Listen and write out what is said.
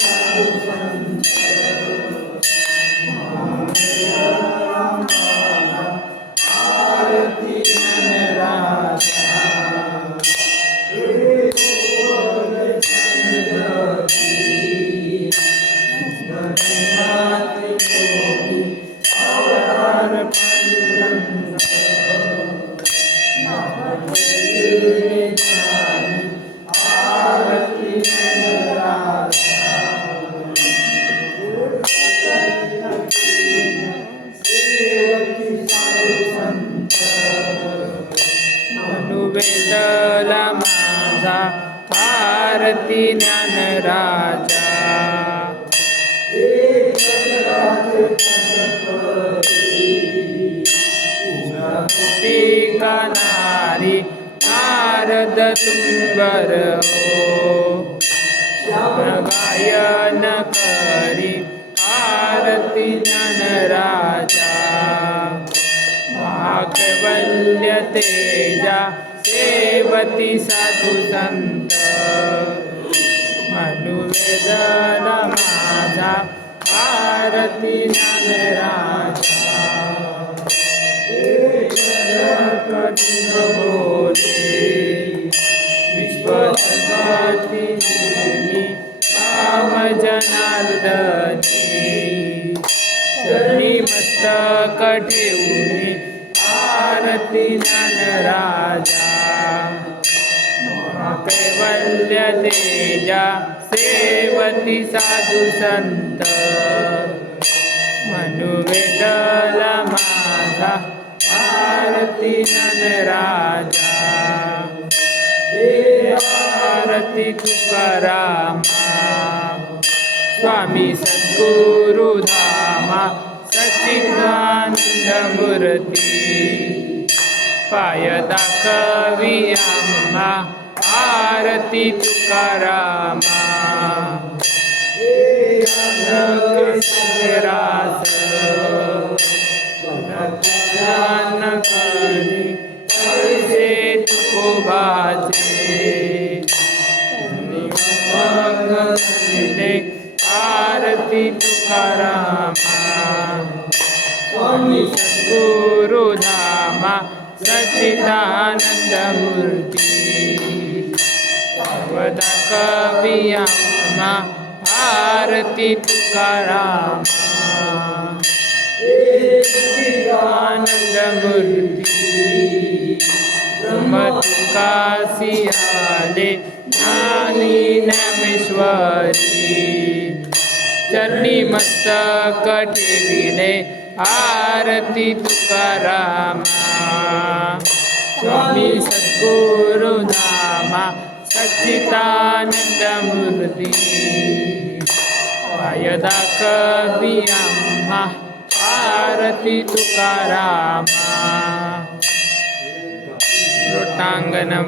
साधू संत आरती ननराजा अवतार पांडुरंग आरती ननराजा सेवकी साधू संत मनुवेदला माझा आरती ज्ञानराजा नारी नारद तुंबर हो गायन करी आरती ज्ञानराजा महाकैवल्य तेजा सेवती साधू संत मनुवेदना माझा आरती ज्ञानराजा कठिन बोले विश्वसर्वाती राम जनार्दनी चरणी मस्तक ठेवून आरती ज्ञानराजा कैवल्य तेजा सेवती साधू संत मनुवेदला माझा आरती ज्ञानराजा आरती तुकारामा स्वामी सद्गुरु धामा सच्चिदानंद मूर्ती पाय दाखवी आम्हा आरती तुकारामा रास करी कैसे तुकोबाचे आरती तुकारामा स्वामी सद्गुरु धामा सच्चिदानंद मूर्ती वदा कवी आम्हा आरती तुकारामा आनंद मूर्ती ब्रह्म तुकासी आले ज्ञानी ज्ञानेश्वरी चरणी मस्तक ठेविले आरती तुकारामा स्वामी सद्गुरु धामा सच्चिदानंद मूर्ती पाय दाखवी आम्हा आरती तुकारामा लोटांगण